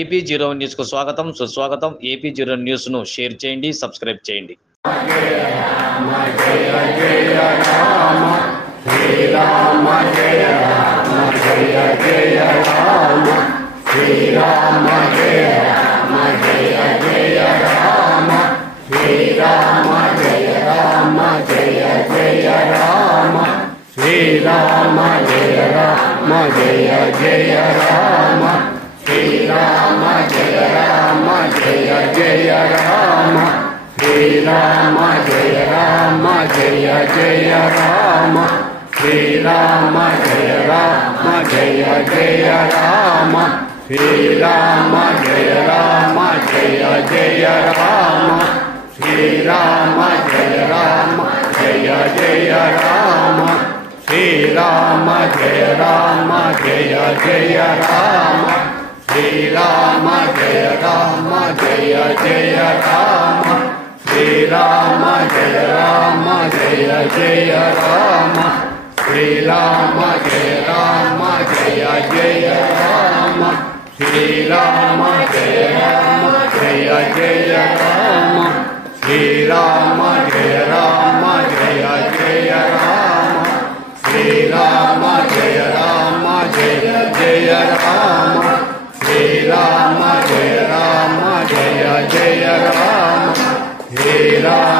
AP zero news కు స్వాగతం సుస్వాగతం. ఏపీ జీరో న్యూస్ ను షేర్ చేయండి, సబ్స్క్రైబ్ చేయండి. జయ రామ జయ జయ రామ శ్రీరామ జయ రామ జయ జయ రామ శ్రీరామ జయ రామ జయ జయ రామ శ్రీరామ జయ రామ జయ జయ రామ శ్రీరామ జయ రామ జయ జయ రామ శ్రీరామ జయ రామ జయ జయ రామ శ్రీరామ జయ రామ జయ జయ రామ శ్రీరామ జయ రామ జయ జయ రామ శ్రీరామ జయ రామ జయ జయ రామ శ్రీరామ జయ రామ జయ జయ రామ శ్రీరామ జయ రామ జయ జయ రామ శ్రీరామ జయ రామ జయ జయ రామ శ్రీరామ జయ రామ జయ జయ రామ శ్రీరామ జయ రామ జయ జయ రామ శ్రీరామ జయ రామ జయ జయ రామ శ్రీరామ జయ రామ జయ జయ రామ శ్రీరామ జయ రామ జయ జయ రామ శ్రీరామ జయ రామ జయ జయ రామ శ్రీరామ